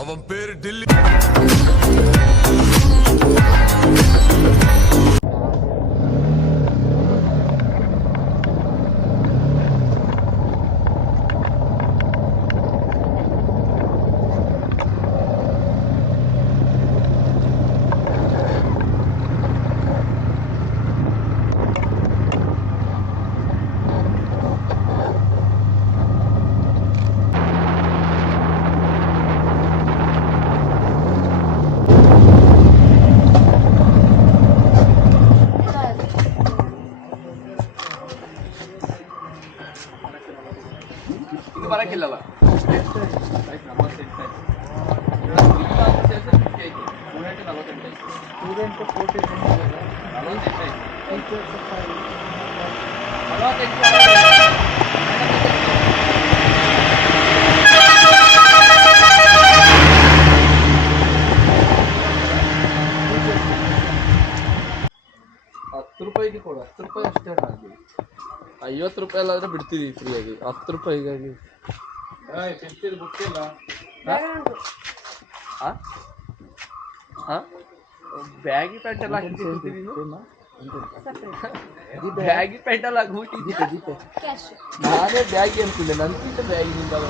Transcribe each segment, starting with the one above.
அவன் பேரு டில்லி. ಇದು ಬರಕ್ಕಿಲ್ಲಲ್ಲ ₹10 ಕೊಡು, ₹10 ಅಷ್ಟೇ ಹಾಕಿ. ₹50 ಎಲ್ಲಾದ್ರೆ ಬಿಡ್ತೀವಿ ಫ್ರೀಯಾಗಿ. ₹10ಗಾಗಿ ಗೊತ್ತಿಲ್ಲ. ಬ್ಯಾಗಿ ಪ್ಯಾಂಟ್ ಎಲ್ಲ ಹಾಕಿರ್ತೀವಿ. ಬ್ಯಾಗಿ ಪ್ಯಾಂಟ್ ಎಲ್ಲ ಹಾಕ್ಬಿಟ್ಟಿದ್ದೆ. ನಾನೇ ಬ್ಯಾಗಿ ಅಂತಿದ್ದೆ, ನನ್ಗಿಂತ ಬ್ಯಾಗಿ ನಿಂತವ.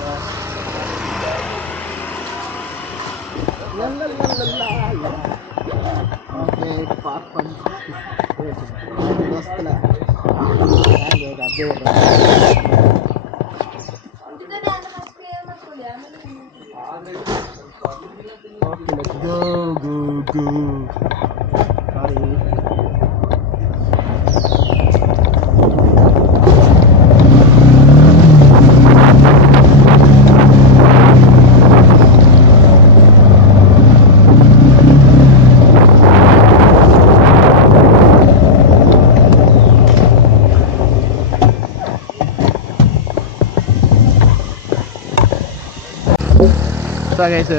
ஸோ கைஸ்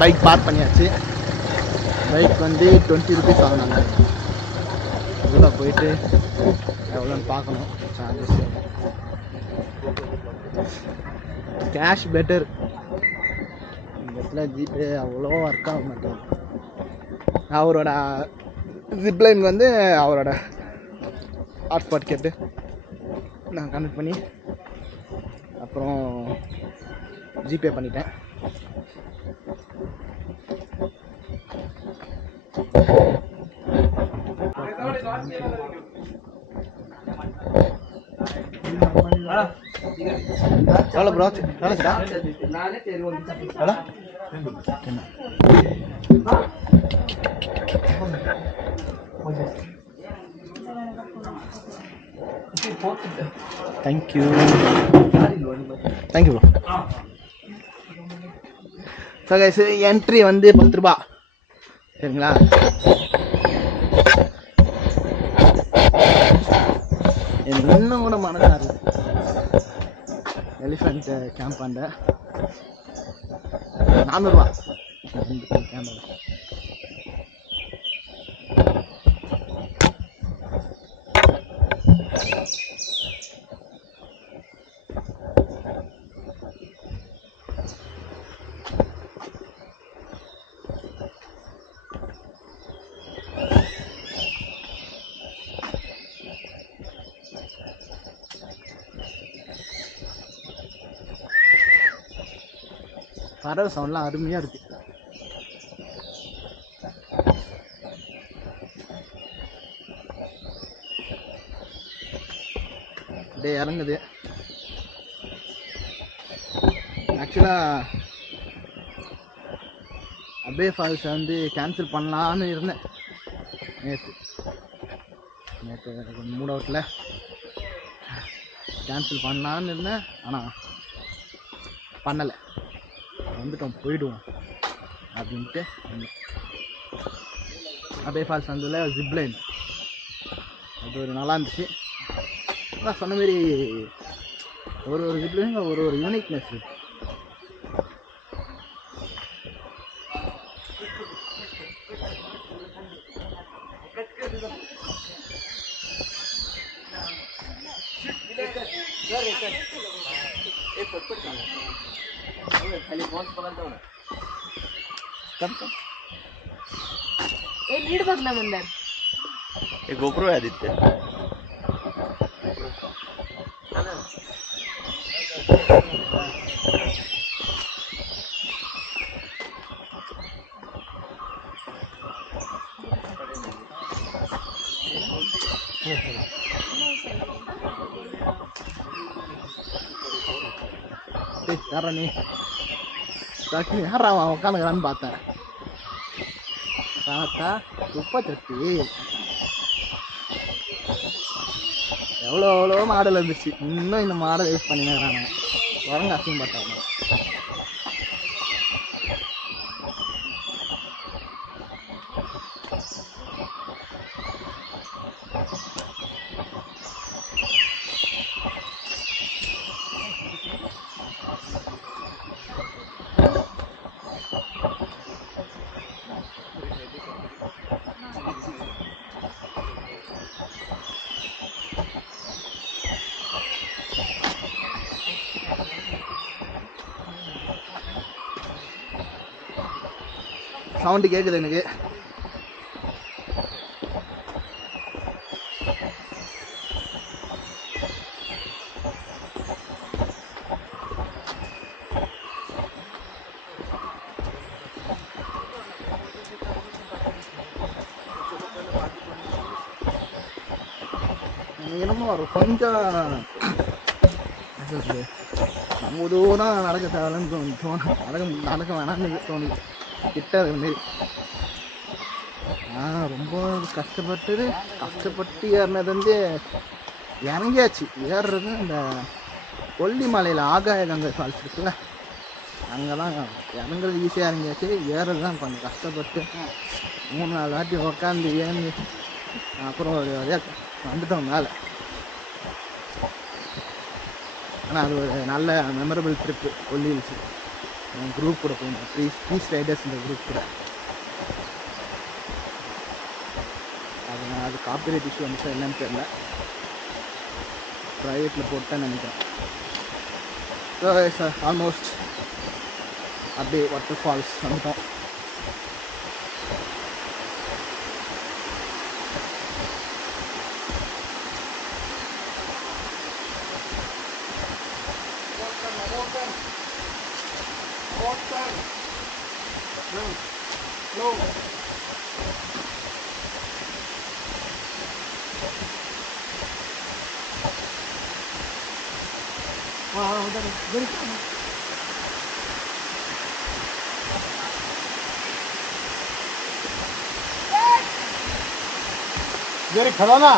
பைக் பார்க் பண்ணியாச்சு. பைக் வந்து ₹20 வாங்கினாங்க. உள்ளே போயிட்டு எவ்வளோன்னு பார்க்கணும். Charges cash better. இந்த இடத்துல ஜிபே அவ்வளோ ஒர்க் ஆக மாட்டேன். அவரோட ஜிப்லைன் வந்து அவரோட ஹாட்ஸ்பாட் கேட்டு நான் கனெக்ட் பண்ணி அப்புறம் ஜிபே பண்ணிட்டேன். எவ்வளோ ப்ரோ? ನಾನೇ hello thank you bro. So guys entry வந்து ₹10 சரிங்களா? இன்னும் கூட மனதாக இருக்குது. எலிஃபெண்ட் கேம்ப் ஆண்ட ₹400 கேமரா. பறவை சவுண்ட்லாம் அருமையாக இருக்குது. அப்படியே இறங்குது. ஆக்சுவலாக அபே ஃபால்ஸை வந்து கேன்சல் பண்ணலான்னு இருந்தேன் நேற்று மூட் அவுட்டில் கேன்சல் பண்ணலான்னு இருந்தேன். ஆனால் பண்ணலை. வந்துட்டோம், போயிடுவோம் அப்படின்ட்டு. அபே ஃபால்ஸ் வந்ததில் ஜிப்லைன் அது ஒரு நல்லா இருந்துச்சு. அதான் சொன்ன மாரி ஒரு ஜிப்லைன் ஒரு யூனிக்னஸ் இருக்குது. लीड बघ ना मंदार. एक गोप्रो आहे आदित्य. யாரா நீ சாக்கி யாரா அவன் உட்காந்துக்கிறான்னு பார்த்தேன். பார்த்தா குப்பை தட்டி எவ்வளோ மாடல் இருந்துச்சு. இன்னும் இந்த மாடல் யூஸ் பண்ணிக்கிறாங்க. வரங்க அசிங்க பார்த்தாங்க. சவுண்டு கேட்குது எனக்கு. என்னமோ ஒரு கொஞ்சம் நம்ம தூரம் நடக்க தேவைன்னு நடக்க வேணாம்னு தோணுது. கிட்ட இருக்கிற மாரி ரொம்ப கஷ்டப்பட்டு ஏறினது வந்து இறங்கியாச்சு. ஏறுறது இந்த கொல்லிமலையில் ஆகாய கங்கை ஃபால்ஸ் இருக்குல்ல, அங்கே தான் இறங்குறது ஈஸியாக இறங்கியாச்சு. ஏறுறது தான் கொஞ்சம் கஷ்டப்பட்டு 3-4 வாட்டி உட்காந்து ஏந்து அப்புறம் ஒரு வழியாக வந்துட்டோம் மேலே. ஆனால் அது ஒரு நல்ல மெமரபிள் ட்ரிப்பு. கொல்லி ஹில்ஸ் குரூப் கூட போயிருந்தோம். பீஸ் ரைடர்ஸ் இந்த குரூப் கூட. அது காப்பிரைட் இஷ்யூ வந்துச்சா என்னன்னு தெரியல. ப்ரைவேட்டில் போட்டேன்னு நினைக்கிறேன். ஸோ ஆல்மோஸ்ட் அப்படியே வாட்டர் ஃபால்ஸ் வந்துட்டோம். जरा खड़ा ना.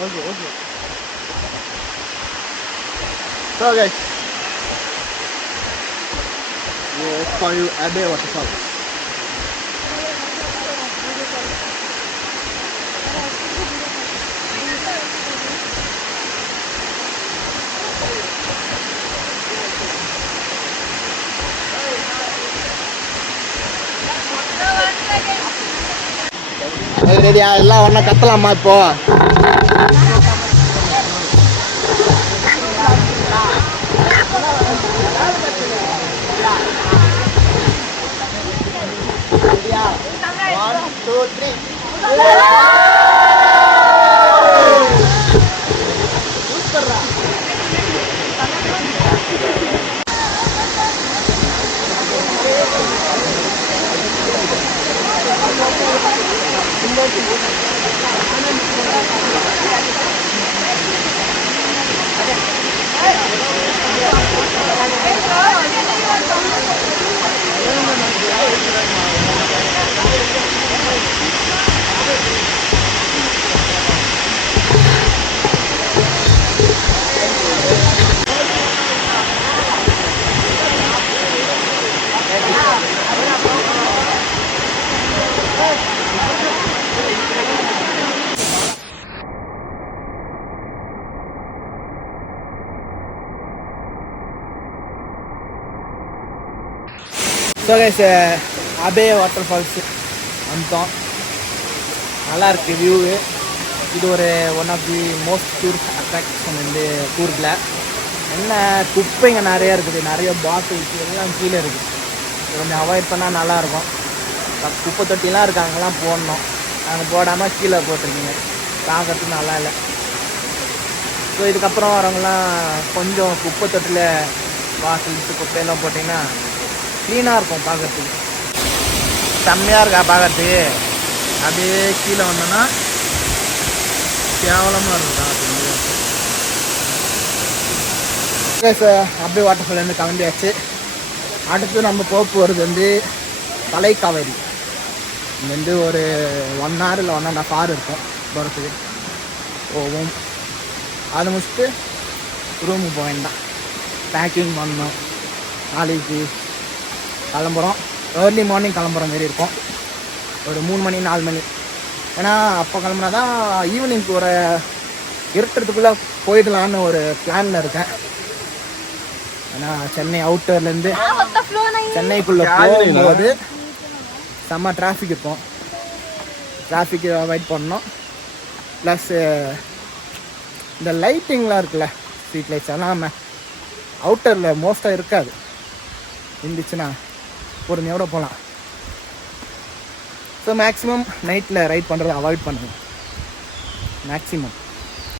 Okay. So guys, let's call you Abbey Waterfall. ரெடியா? எல்லாம் ஒன்றா கத்தலாமா இப்போ? So guys, Abbey water falls வந்துட்டோம். நல்லா இருக்குது வியூவு. இது ஒரு one of the most tourist attraction வந்து கூர்கில். என்ன குப்பைங்க நிறையா இருக்குது, நிறைய பாட்டில்ஸ் எல்லாம் கீழே இருக்குது. கொஞ்சம் அவாய்ட் பண்ணால் நல்லாயிருக்கும். குப்பை தொட்டிலாம் இருக்குது, அங்கெல்லாம் போடணும். நாங்கள் போடாமல் கீழே போட்டிருக்கீங்க, பார்க்கறதுக்கு நல்லா இல்லை. ஸோ இதுக்கப்புறம் வரவங்களாம் கொஞ்சம் குப்பை தொட்டியில் பாட்டில்ஸ் குப்பையெல்லாம் போட்டிங்கன்னா க்ளீனாக இருக்கும் பார்க்கறதுக்கு. செம்மையாக இருக்கா பார்க்கறதுக்கு. அப்படியே கீழே வந்தோன்னா கேவலமாக இருக்கும். அப்படியே வாட்டர்ஃபால்லேருந்து கிளம்பியாச்சு. அடுத்து நம்ம போக போகிறது வந்து தலைக்காவேரி. இங்கேருந்து ஒரு 1 hour இல்லை 1.5 hour இருக்கும் போகிறதுக்கு. போவோம். அதை முடிச்சுட்டு ரூமுக்கு போக வேண்டாம், பேக்கிங் பண்ணணும். நாளைக்கு கிளம்புறோம், ஏர்லி மார்னிங் கிளம்புற மாரி இருக்கும். ஒரு 3 மணி 4 மணி. ஏன்னா அப்போ கிளம்புனா தான் ஈவினிங் ஒரு இருட்டுறதுக்குள்ளே போயிடலான்னு ஒரு பிளானில் இருக்கேன். ஏன்னா சென்னை அவுட்டர்லேருந்து சென்னைக்குள்ளே போகும்போது செம்ம டிராஃபிக் இருக்கும். டிராஃபிக் அவாய்ட் பண்ணணும். ப்ளஸ் இந்த லைட்டிங்லாம் இருக்குல்ல, ஸ்ட்ரீட் லைட்ஸ் எல்லாம் அவுட்டரில் மோஸ்ட்டாக இருக்காது. இருந்துச்சுன்னா பொறுமையோட போகலாம். ஸோ மேக்ஸிமம் நைட்டில் ரைட் பண்ணுறதை அவாய்ட் பண்ணுங்க மேக்ஸிமம்.